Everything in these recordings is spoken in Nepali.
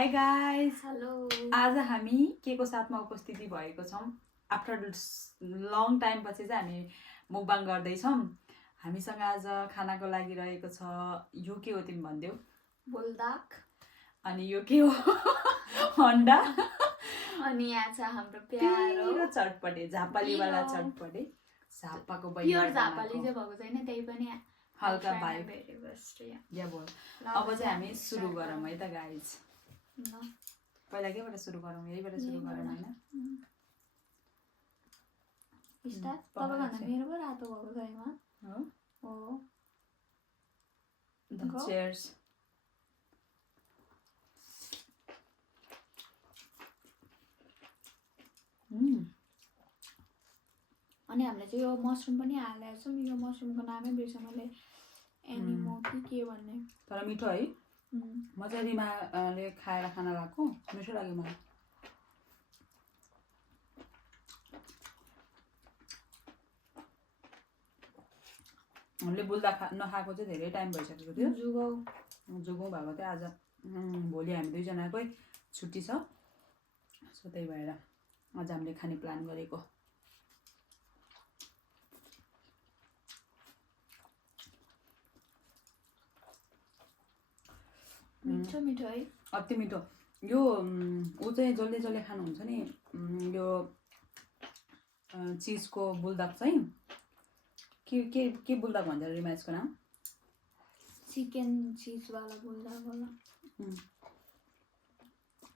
Hi guys, hello. आज हामी के को साथमा उपस्थिति भएको छौँ। आफ्टर लङ टाइम पछि चाहिँ हामी मुकबाङ गर्दैछौँ। हामीसँग आज खानाको लागि रहेको छ, यो के हो तिमी भनिदेऊ। बुल्दाक। अनि यो के हो अन्डा। अनि यहाँ छ हाम्रो प्यारो चटपटे झापालीवाला चटपटे। झापाको प्योर झापाली चाहिँ भएको छैन, त्यही पनि हल्का भाइ भेरी बेस्ट या बोल। अब चाहिँ हामी सुरु गरौँ है त गाइज। पहिला केबाट सुरु गरौँ? यहीबाट सुरु गरौँ हैन? स्टार्ट। तपाईभन्दा मेरो पो रातो भएको छ हैन? हो। Cheers. अनि हामीले चाहिँ यो मसरुम पनि हालेको छौँ। यो मसरुमको नामै बिर्सेँ मैले, एनिमो के भन्ने। तर मिठो है। मजा रिमाले खाएर खाना भएको मिठो लाग्यो मलाई। हामीले बुल्दा नखाएको चाहिँ धेरै टाइम भइसकेको थियो। जुगौँ भएको थियो। आज भोलि हामी दुईजनाकै छुट्टी छ, सो त्यही भएर आज हामीले खाने प्लान गरेको। मिठो मिठो है, अति मिठो। यो ऊ चाहिँ जसले जसले खानुहुन्छ नि, यो चिजको बुल्दाक चाहिँ के बुल्दाक भन्छ रिमा यसको नाम? चिकन चिजवाला बुल्दाक होला।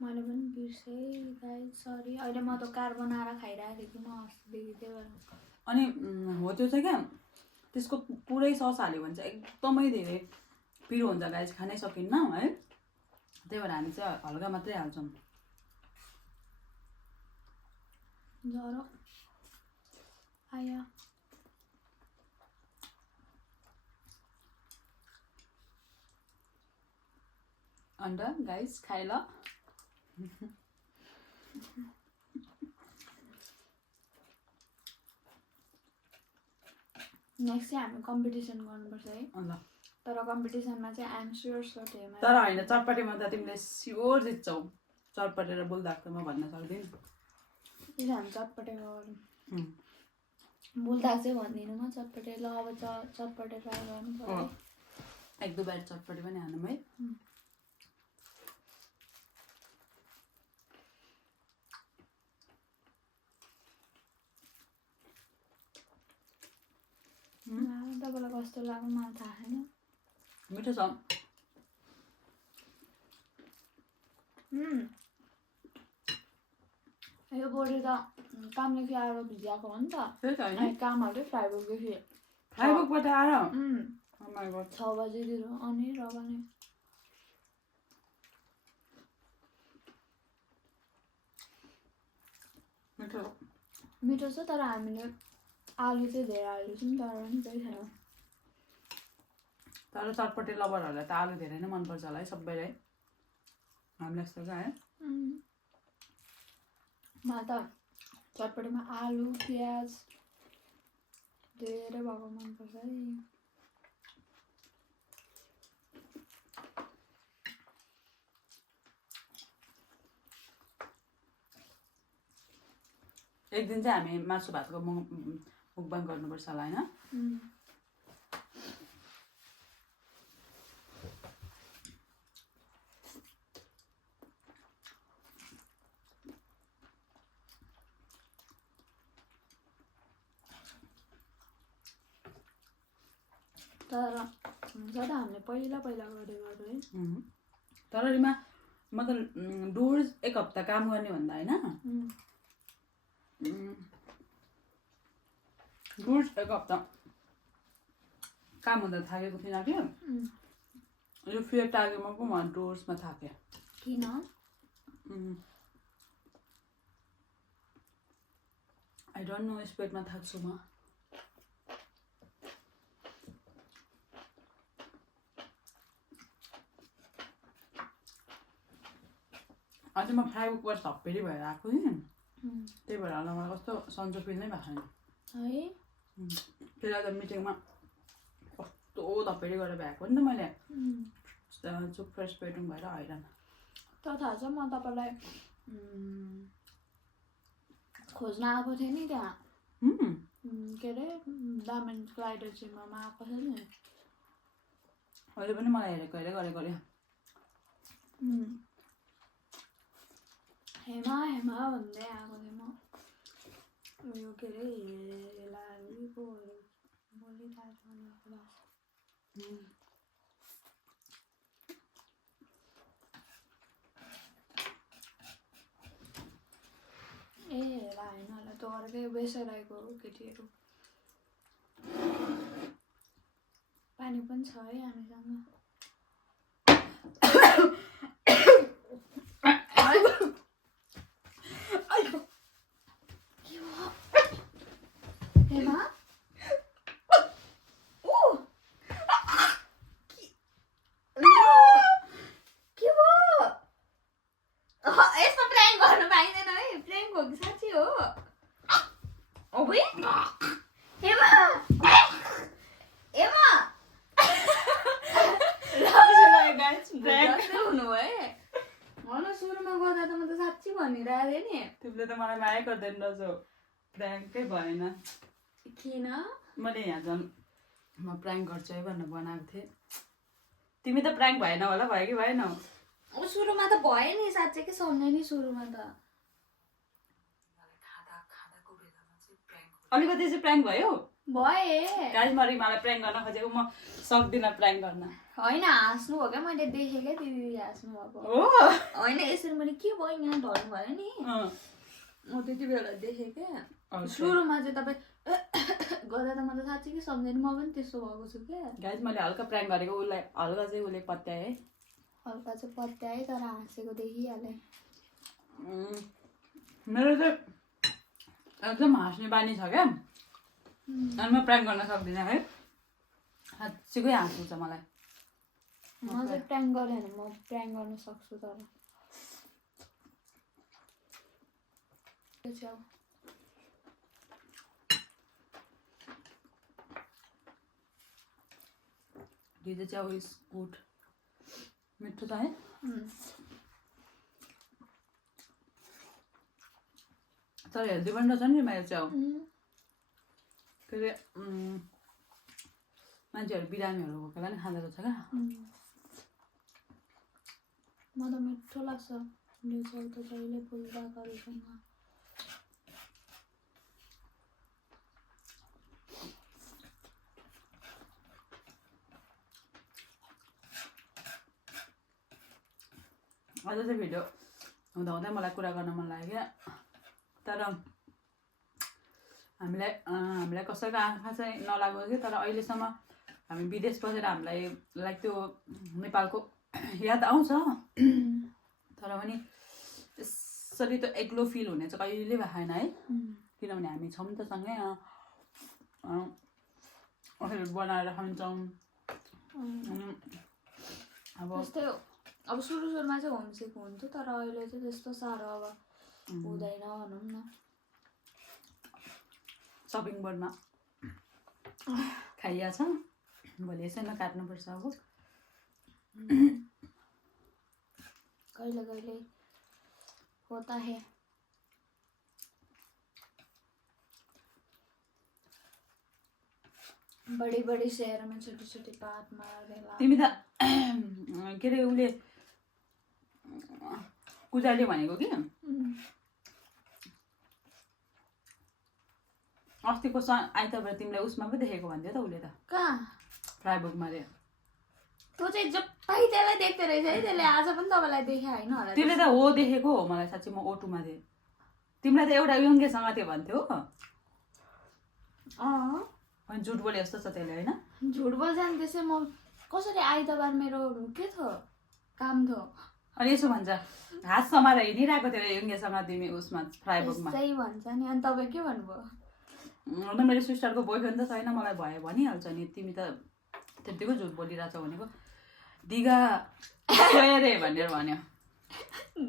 मैले पनि बिर्सेँ गाइस, सरी। अहिले म त कार्बोनारा खाइरहेको थिएँ कि म अस्तिदेखि, त्यही भएर। अनि हो त्यो चाहिँ क्या, त्यसको पुरै सस हाल्यो भने चाहिँ एकदमै धेरै पिरो हुन्छ गाइस, खानै सकिन्न है। त्यही भएर हामी चाहिँ हल्का मात्रै हाल्छौँ। जरो आया अन्त गाइस खाइ ल। नेक्स्ट चाहिँ हामी कम्पिटिसन गर्नुपर्छ है। ल। तर कम्पिटिसनमा चाहिँ आइएम स्योर सोटेमा। तर होइन, चटपटेमा त तिमीले स्योर जित्छौ। चटपटे र बुल्दाक त म भन्न सक्दिनँ। त्यसो हामी चटपटेमा गरौँ। बुल्दाक चाहिँ भन्दिनँ म, चटपटे। ल अब चटपटे ट्राई गर्नु पर्यो। एक दुई बार चटपटे पनि हाल्नु है। तपाईँलाई कस्तो लाग्यो मलाई थाहा छैन। मिठो छ। यो बोडी त कामले आएर भिजाएको हो नि त। त्यही त होइन, अनि कामहरू चाहिँ फ्राइबुकदेखि। फ्राइबुकबाट आएर 6 बजीतिर अनि र पनि मिठो छ। तर हामीले आलु चाहिँ धेरै हालेको छौँ, तर पनि केही छैन। तर चटपटे लभरहरूलाई त आलु धेरै नै मनपर्छ होला है, सबैलाई। हामीलाई जस्तो क्या है। मलाई त चटपटेमा आलु प्याज धेरै भएको मनपर्छ है। एक दिन चाहिँ हामी मासु भातको मुकबाङ गर्नुपर्छ होला होइन? तर हुन्छ त हामीले पहिला गरेको है। तर रिमा मतलब डोर्स एक हप्ता काम गर्ने भन्दा होइन, डोर्स एक हप्ता काम हुँदा थाकेको थिइनँ कि। यो फेरि टागेमा पो म डोर्समा थाकेँ। किन? आई डोन्ट नो, स्पेडमा थाक्छु म। अझै म फ्राइबुकबाट धप्पेरी भएर आएको नि, त्यही भएर होला मलाई कस्तो सन्चो फिल नै भएको छैन है। फेरि आज मिटिङमा कस्तो धप्पेरी गरेर भ्याएको नि त मैले। चुप फ्रेस पेटुङ भएर हैरान। त थाहा छ म तपाईँलाई खोज्न आएको थिएँ नि त्यहाँ के अरे डायमन्ड ग्लाइडर जिम्मामा आएको थियो नि अहिले पनि मलाई हेरेको गरेको अरे हेमा हेमा भन्दै आएको थिएँ म यो के अरे हेलालीको बोलिरहेको ए हेला होइन होला त्यो अर्कै बेसराईको केटीहरू पानी पनि छ है हामीसँग हेमा यस्तो प्र्याङ्क गर्नु पाइँदैन है प्र्याङ्क हो कि साँच्ची हो हेमा हेमा हुनु है मलाई सुरुमा गर्दा त म त साँच्ची भनिरहेको थिएँ नि तिमीले त मलाई माया गर्दैन रहेछौ प्र्याङ्कै भएन किन मैले यहाँ झन् म प्र्याङ्क गर्छु है भनेर बनाएको थिएँ तिमी त प्र्याङ्क भएन होला भयो कि भएन अब सुरुमा त भयो नि साँच्चै के सम्झे नि सुरुमा त अलिकति चाहिँ प्र्याङ्क भयो भए गाइस मलाई प्र्याङ्क गर्न खोजेको म सक्दिनँ प्र्याङ्क गर्न होइन हाँस्नु भयो क्या मैले देखेँ क्या दिदी हाँस्नु भएको हो होइन यसरी मैले के भयो यहाँ धर्नु भयो नि म त्यति बेला देखेँ क्या सुरुमा चाहिँ तपाईँ गर्दा त म त साँच्चै कि सम्झेँ म पनि त्यस्तो भएको छु क्या गाइस मैले हल्का प्र्याङ्क गरेको उसलाई हल्का चाहिँ उसले पत्याए है हल्का चाहिँ पत्याएँ तर हाँसेको देखिहालेँ मेरो चाहिँ एकदम हाँस्ने बानी छ क्या अनि म प्र्याङ्क गर्न सक्दिनँ है साँच्चीकै हाँस उठ्छ मलाई म चाहिँ प्र्याङ्क गरेँ भने म प्र्याङ्क गर्न सक्छु तर दुईटा च्याउ इज गुड मिठो छ है तर हेल्दी पनि रहेछ नि मेरो च्याउ के अरे मान्छेहरू बिरामीहरू भएको बेला नि खाँदो रहेछ क्या म त मिठो लाग्छ यो च्याउ त जहिले फुल्दाहरूसँग अझ चाहिँ भिडियो हुँदा हुँदै मलाई कुरा गर्न मन लाग्यो क्या तर हामीलाई कसैको आँखा चाहिँ नलागोस् कि तर अहिलेसम्म हामी विदेश बसेर हामीलाई लाइक त्यो नेपालको याद आउँछ तर पनि यसरी त एक्लो फिल हुने चाहिँ कहिले भएन है किनभने हामी छौँ नि त सँगै बनाएर खान्छौँ अब सुरुमा चाहिँ होमसिक हुन्थ्यो तर अहिले चाहिँ त्यस्तो साह्रो अब हुँदैन भनौँ न सपिङ बोर्डमा खाइया छ भोलि यसैमा काट्नुपर्छ अब कहिले कहिले होता है बड़ी बड़ी शहर में छोटी छोटी बात मारेला तिमी त के अरे उसले पूजाले भनेको कि अस्तिको आइतबार तिमीलाई उसमा पो देखेको भन्थ्यो त उसले त कहाँ फ्राइबुकमा रे तँ चाहिँ जप्पै त्यसलाई देख्दो रहेछ है त्यसले आज पनि तपाईँलाई देखे होइन होला त्यसले त हो देखेको हो मलाई साँच्ची म ओटोमा थिएँ तिमीलाई त एउटा यङ्गेसँग थियो भन्थ्यो अनि झुट बोले जस्तो छ त्यसले होइन झुट बोल्छ नि त्यसै म कसरी आइतबार मेरो के थियो काम थियो अनि यसो भन्छ हात समाएर हिँडिरहेको थियो यङ्गेसँग तिमी उसमा फ्राइबुकमा सही भन्छ नि अनि तपाईँ के भन्नुभयो अन्त मेरो सिस्टरको बोयफ्रेन्ड त छैन मलाई भयो भनिहाल्छ नि तिमी त त्यतिको झुट बोलिरहेछौ भनेको दिघा रे भनेर भन्यो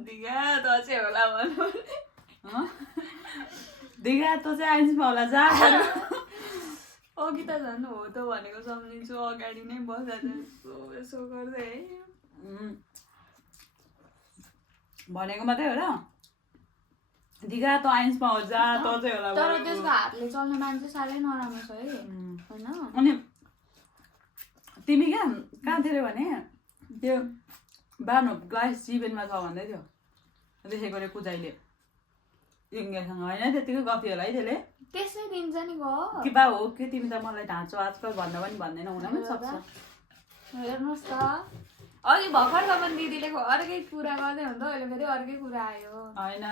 दिघा त चाहिँ होला भन्नु दिघा त चाहिँ आइन्समा होला जा अघि त झन् हो त भनेको सम्झिन्छु अगाडि नै बसेर यसो गर्दै भनेको मात्रै हो र दिघा त आइन्समा हो जा त चाहिँ होला तर त्यसको हातले चल्ने मान्छे साह्रै नराम्रो छ है होइन अनि तिमी क्या कहाँ थियो भने त्यो बानो ग्लास जीवनमा छ भन्दै थियो देखेको रे कुजाइले इङ्गेसँग होइन त्यतिकै गफी होला है त्यसले त्यसै दिन्छ नि गो कि बा हो कि तिमी त मलाई ढाँचो आजकल भन्दा पनि भन्दैन हुन पनि सक्छ हेर्नुहोस् त अघि भर्खर तपाईँ दिदीले अर्कै कुरा गर्दै हुन्छ अहिले फेरि अर्कै कुरा आयो होइन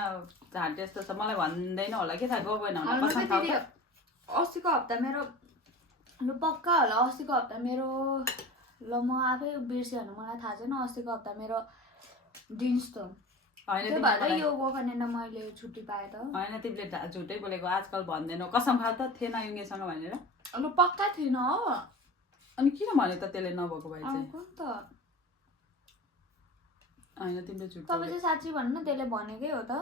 ढाँटे जस्तो त मलाई भन्दैन होला के थाहा गएन अस्तिको हप्ता मेरो लु पक्का होला अस्तिको हप्ता मेरो ल म आफै बिर्सेँ भने मलाई थाहा छैन अस्तिको हप्ता मेरो दिन्स त त्यो भएर यो गोफानेन्ड मैले छुट्टी पाएँ त होइन तिमीले झुटै बोलेको आजकल भन्दैनौ कसम खा त थिएन युङ्गेसँग भनेर लु पक्का थिएन हो अनि किन भन्यो त त्यसले नभएको भए चाहिँ त होइन तिमीले झुट तपाईँ चाहिँ साँच्ची भन्नु न त्यसले भनेकै हो त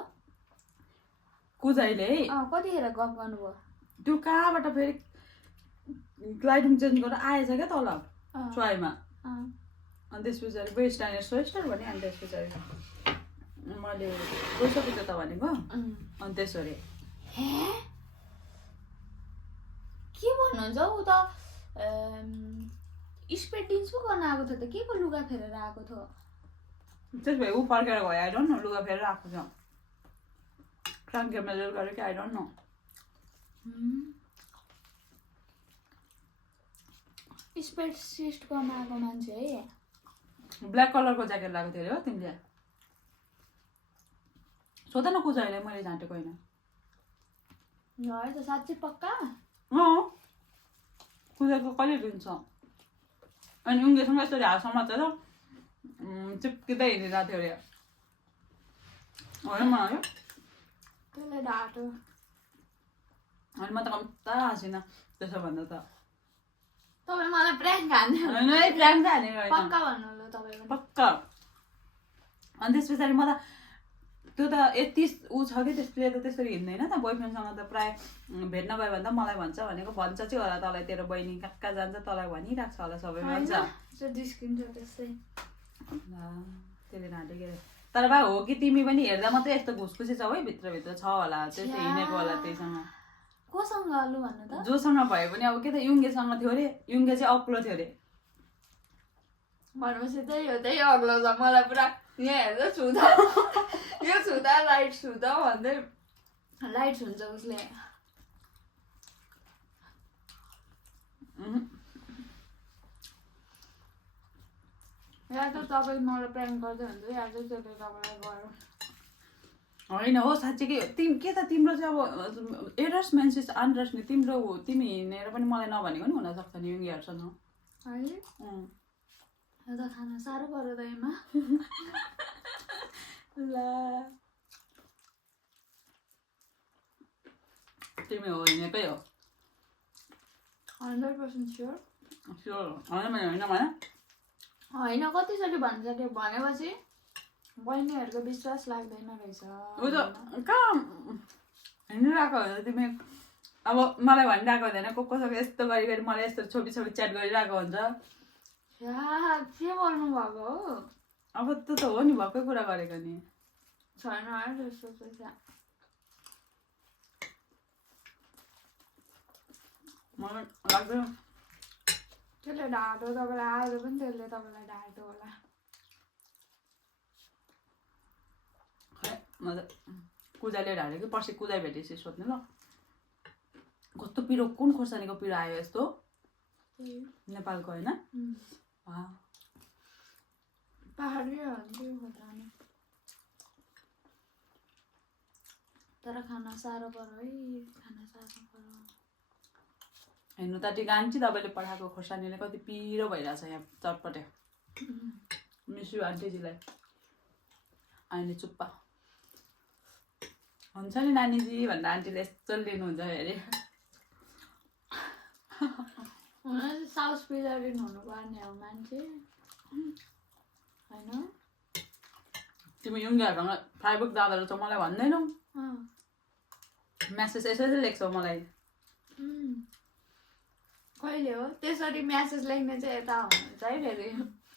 कुजाइले कतिखेर गफ गर्नुभयो त्यो कहाँबाट फेरि ग्लाइडिङ चेन्ज गरेर आएछ क्या तल चुवाइमा अनि त्यस पछाडि वेस्टर्न स्वेस्टर भने अनि त्यस पछाडि मैले गइसकेको त भनेको अनि त्यसो अरे के भन्नुहुन्छ ऊ त स्पेड डिन्स पो गर्न आएको थियो त के को लुगा फेरेर आएको थियो त्यस भए ऊ फर्केर भयो आई डोन्ट नो लुगा फेरेर आएको छ क्राङ्के मेजर गरेर कि आई डोन्ट नो स्पेड सिस्ट गर्न आएको मान्छे है ब्ल्याक कलरको ज्याकेट लगाएको थियो अरे हो तिमीले सोध न कुजाइले मैले झाँटेको होइन है त साँच्चै पक्का कुजाको कहिले दिन्छ अनि उनीसँग यसरी हात समातेर चिप्किँदै हिँडिरहेको थियो अरे होइन मलाई त्यसले ढाँटो अनि म त कम्ता हाँसिनँ त्यसो भन्दा त तपाईँ मलाई प्र्याङ्क हान्नु होइन प्र्याङ्क त हानेको होइन पक्का भन्नु ल तपाईँ पक्का अनि त्यस पछाडि म त त्यो त यति ऊ छ कि त्यसले त त्यसरी हिँड्दैन त बोयफ्रेन्डसँग त प्रायः भेट्न गयो भने त मलाई भन्छ भनेको भन्छ चाहिँ होला तँलाई तेरो बहिनी कहाँ कहाँ जान्छ तँलाई भनिरहेको छ होला सबै भन्छ त्यसले ढाँटे के तर भए हो कि तिमी पनि हेर्दा मात्रै यस्तो घुसखुसी छौ है भित्रभित्र छ होला त्यस्तो हिँडेको होला त्यहीसँग कोसँग लु भन्नु त जोसँग भए पनि अब के त युङ्गेसँग थियो अरे युङ्गे चाहिँ अग्लो थियो अरे भनेपछि त्यही हो त्यही अग्लो छ मलाई पुरा यहाँ हेर्दा छुँदा यो छुँदा लाइट छुँदा भन्दै लाइट हुन्छ उसले या त तपाईँ मलाई प्र्याङ्क गर्दै हुन्छ या चाहिँ त्यसले तपाईँलाई गयो होइन हो साँच्चीकै तिमी के त तिम्रो चाहिँ अब एड्रेस मेन्सेस आन्ड्रेस नि तिम्रो तिमी हिँडेर पनि मलाई नभनेको नि हुनसक्छ नि युङ्गीहरूसँग है यो त खाना साह्रो पऱ्यो त एमा ल तिमी हो हिँडेकै हो 100% स्योर स्योर होइन मैले होइन भने होइन कतिचोटि भनिसक्यो भनेपछि बहिनीहरूको विश्वास लाग्दैन रहेछ ऊ त कहाँ हिँडिरहेको हो तिमी अब मलाई भनिरहेको हुँदैन कोसँग यस्तो गरी मलाई यस्तो छोपी छोपी च्याट गरिरहेको हुन्छ के बोल्नु भएको हो अब त्यो त हो नि भएकै कुरा गरेको नि छैन है त्यस्तो चाहिँ मलाई लाग्दैन त्यसले ढाँटो तपाईँलाई आएर पनि त्यसले तपाईँलाई ढाँटो होला म त कुजाले ढाँट्यो कि पर्सि कुजाइ भेटेपछि सोध्नु ल कस्तो पिरो कुन खोर्सानीको पिरो आयो यस्तो नेपालको होइन पहाडी खोर्सानी तर खाना साह्रो पऱ्यो है खाना साह्रो पऱ्यो हेर्नु त टिका आन्टी तपाईँले पठाएको खोर्सानीले कति पिरो भइरहेछ यहाँ चटपटे मिस यु आन्टीजीलाई आइले चुप्पा हुन्छ नि नानीजी भनेर आन्टीले यस्तो लिनुहुन्छ अरे साउथ पिजरिन हुनुपर्ने हो मान्छे होइन तिमी युङ्गीहरूसँग फेसबुक दादा रहेछौ मलाई भन्दैनौ म्यासेज यसरी लेख्छौ मलाई कहिले हो त्यसरी म्यासेज लेख्ने चाहिँ यता हुनुहुन्छ है फेरि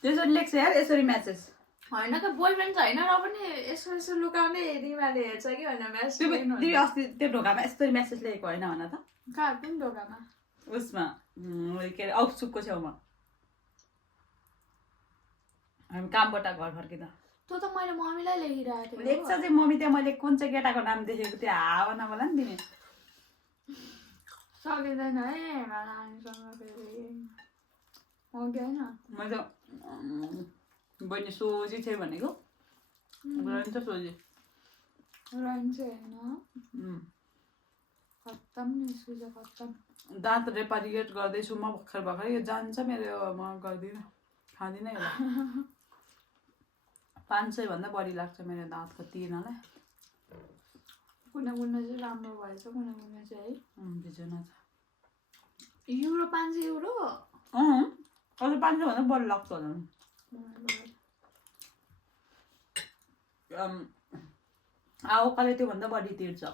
त्यसरी लेख्छ यार यसरी म्यासेज होइन त बोयफ्रेन्ड छैन र पनि यसो यसो लुकाउने रिमाले हेर्छ कि भनेर तिमी म्यासेज अस्ति त्यो ढोकामा यस्तो मेसेज लेखेको होइन भन त कहाँ कुन ढोकामा उसमा के अरे औसुकको छेउमा हामी कामबाट घर फर्किँदा त्यो त मैले मम्मीलाई लेखिरहेको थिएँ लेख्छ चाहिँ मम्मी त्यहाँ मैले कुन चाहिँ केटाको नाम देखेको त्यो हावा नबोला नि तिमी सकिँदैन है नानीसँग फेरि हो कि होइन मैले बहिनी सोझी थिएँ भनेको रहन्छ सोझी रहन्छ होइन खत्तम नि सुझा खत्तम दाँत रेपारिएट गर्दैछु म भर्खर भर्खर यो जान्छ मेरो म गर्दिनँ खाँदिनँ यसलाई 500 भन्दा बढी लाग्छ मेरो दाँतको तिर्नलाई कुनै कुनै चाहिँ राम्रो भएछ कुनै कुनै चाहिँ है बुझेन त युरो 500 युरो अझ 500 भन्दा बढी लाग्छ होला नि आओकाले त्योभन्दा बढी तिर्छ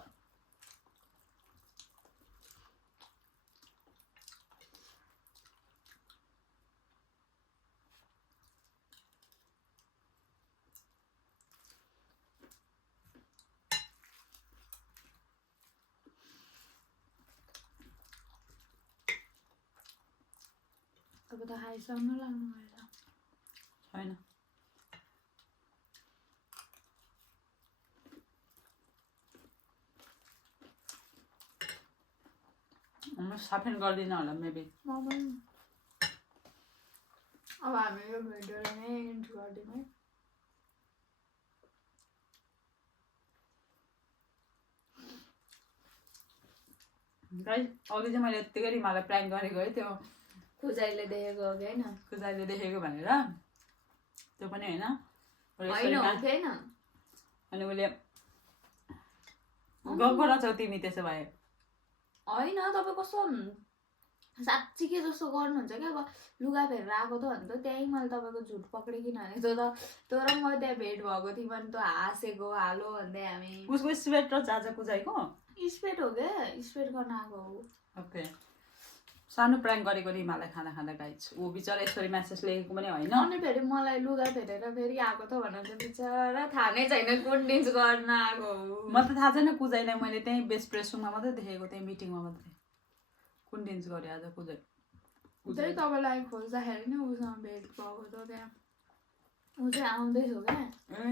अब त खाइसक्नु लाग्नु भएछ छैन म साफेन गर्दिनँ होला मेबी म पनि अब हामी यो भिडियोलाई नै इन्ड गरिदिउँ है गाइस अघि चाहिँ मैले यत्तिकै रिमालाई प्र्याङ्क गरेको है त्यो खुजाइले देखेको हो कि होइन खुजाइले देखेको भनेर त्यो पनि होइन होइन अनि मैले गएको रहेछौ तिमी त्यसो भए होइन तपाईँ कस्तो साँच्चीकै जस्तो गर्नुहुन्छ क्या अब लुगा फेरेर आएको त भने त त्यहीँ मैले तपाईँको झुट पक्रेँ किनभने त्यो र म त्यहाँ भेट भएको थिएँ भने त हाँसेको हालो भन्दै हामी उसको स्वेट र चाचा कुजाइको स्पेट हो क्या स्पेट गर्न आएको हो ओके सानो प्र्याङ्क गरेको रिमालाई खाना खाँदा गाइस ऊ बिचरा यसरी मेसेज लेखेको पनि होइन अनि फेरि मलाई लुगा फेरेर फेरि आएको त भनेर चाहिँ बिचरा थाहा नै छैन कुन डिन्स गर्न आएको हो म त थाहा छैन कुजाइलाई मैले त्यहीँ बेस्ट प्रेसरुममा मात्रै देखेको त्यहीँ मिटिङमा मात्रै कुन डिन्स गऱ्यो आज कुजाइ त्यही तपाईँलाई खोज्दाखेरि नै उसँग भेट भएको त त्यहाँ ऊ चाहिँ आउँदैछ क्या ए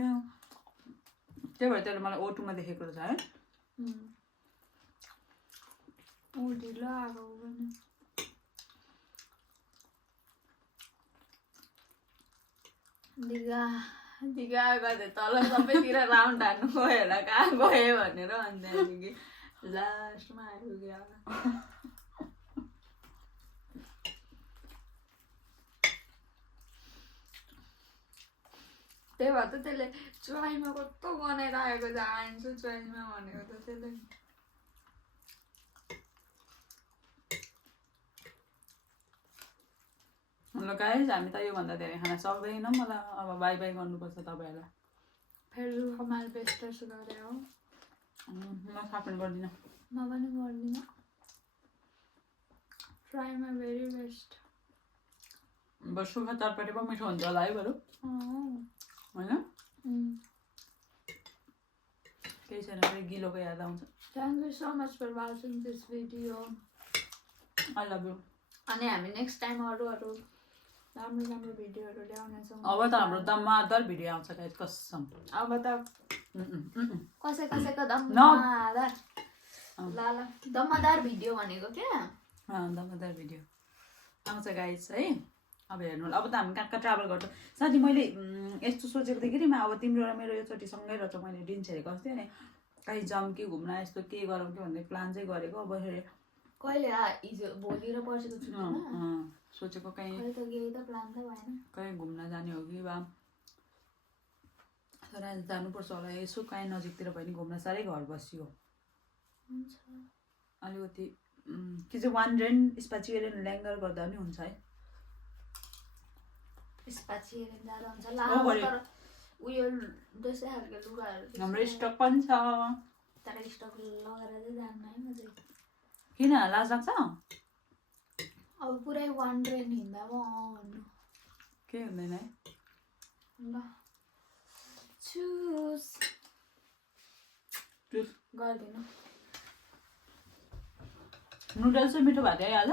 त्यही भएर त्यसले मलाई ओटोमा देखेको रहेछ है ऊ ढिलो आएको पनि दिघा गयो तल सबैतिर राउन्ड हान्नु गयो होला कहाँ गयो भनेर अनि त्यहाँदेखि लास्टमा आइपुग्यो त्यही भएर त त्यसले चुवाइमा कस्तो गनाइरहेको जान्छु चुवाइमा भनेको त त्यसले ल गाइस हामी त योभन्दा धेरै खान सक्दैनौँ मलाई अब बाई बाई गर्नुपर्छ तपाईँहरूलाई फेरि कमाल बेस्ट गरे हो म साफेन गर्दिनँ म पनि गर्दिनँ फ्राईमा भेरी बेस्ट अब सुखा चटपटे पो मिठो हुन्छ होला है बरु होइन केही छैन फेरि गिलोको याद आउँछ thank you so much for watching this video I love you अनि हामी नेक्स्ट टाइम अरू राम्रो राम्रो भिडियोहरू ल्याउनेछौँ अब त हाम्रो दमदार भिडियो आउँछ गाइस कसम अब त कसैको दमदार ल दमदार भिडियो भनेको क्या दमदार भिडियो आउँछ गाइस है अब हेर्नु अब त हामी कहाँ कहाँ ट्राभल गर्छौँ साथी मैले यस्तो सोचेको थिएँ कि अब तिम्रो र मेरो योचोटि सँगै रहेछ मैले डिन्स हेरेको अस्ति नि कहीँ जाउँ कि घुम्न यस्तो के गरौँ कि भन्ने प्लान चाहिँ गरेको अब फेरि कहिले हिजो भोलि र पर्सिको छुट्टीमा सोचेको कहीँ त केही त प्लान त भएन कहीँ घुम्न जाने हो कि बा तर जानुपर्छ होला यसो कहीँ नजिकतिर भयो नि घुम्न साह्रै घर बसियो अलिकति के चाहिँ वान्ड्रेन स्पाचिएरेन ल्याङ्गर गर्दा पनि हुन्छ है स्पाचिएरेन जाँदा हुन्छ तर उयो त्यस्तै खालको लुगाहरू हाम्रो स्टक पनि छ तर स्टक लगाएर चाहिँ जान्न है म चाहिँ किन लाज लाग्छ अब पुरै वान्ड्रेन हिँड्दा भन्नु के हुँदैन है ल चुस चुस गर्दिनँ नुडल्स चाहिँ मिठो भएको थियो है आज